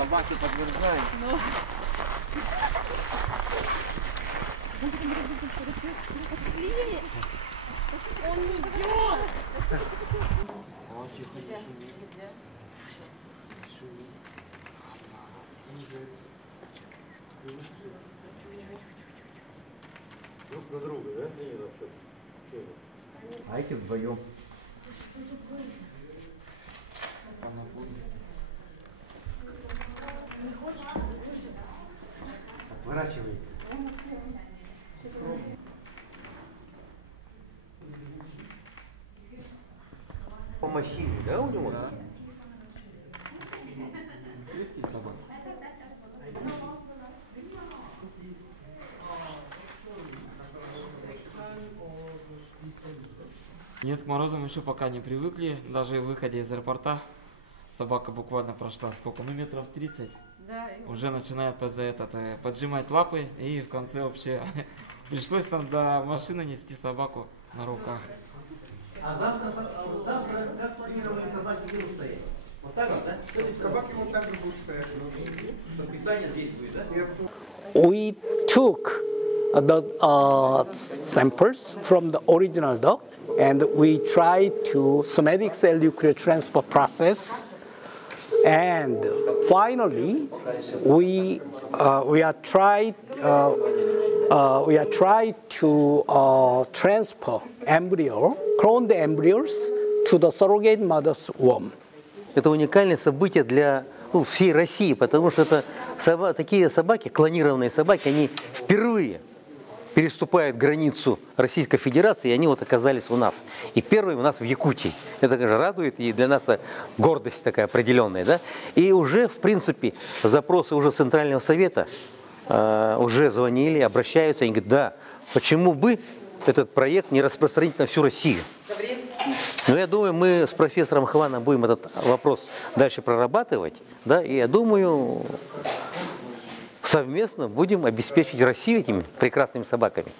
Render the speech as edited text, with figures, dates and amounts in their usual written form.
Собаки подтверждают. Пошли! Он не идет! Друг на друга, да? А эти вдвоем. Отворачивается. По махине, да, у него? Да. Есть и собаки. Нет, к морозам еще пока не привыкли. Даже в выходе из аэропорта собака буквально прошла сколько? Ну, метров 30. Да, Уже начинает поджимать лапы. И в конце вообще пришлось там до машины нести собаку на руках. А завтра как планировали собаки будут стоять? Вот так вот, да? Собаки вот так же будут стоять. Подписание здесь будет, да? We took the samples from the original dog and we tried to somatic cell nuclear transfer process, and finally we are tried to transfer cloned embryos to the surrogate mother's womb. Это уникальное событие для всей России, потому что это такие собаки, клонированные собаки, они впервые переступают границу Российской Федерации, и они вот оказались у нас. И первые у нас в Якутии. Это, конечно, радует, и для нас это гордость такая определенная. Да? И уже, в принципе, запросы уже Центрального совета уже звонили, обращаются, и говорят, да, почему бы этот проект не распространить на всю Россию? Но я думаю, мы с профессором Хваном будем этот вопрос дальше прорабатывать, да, и я думаю, совместно будем обеспечить Россию этими прекрасными собаками.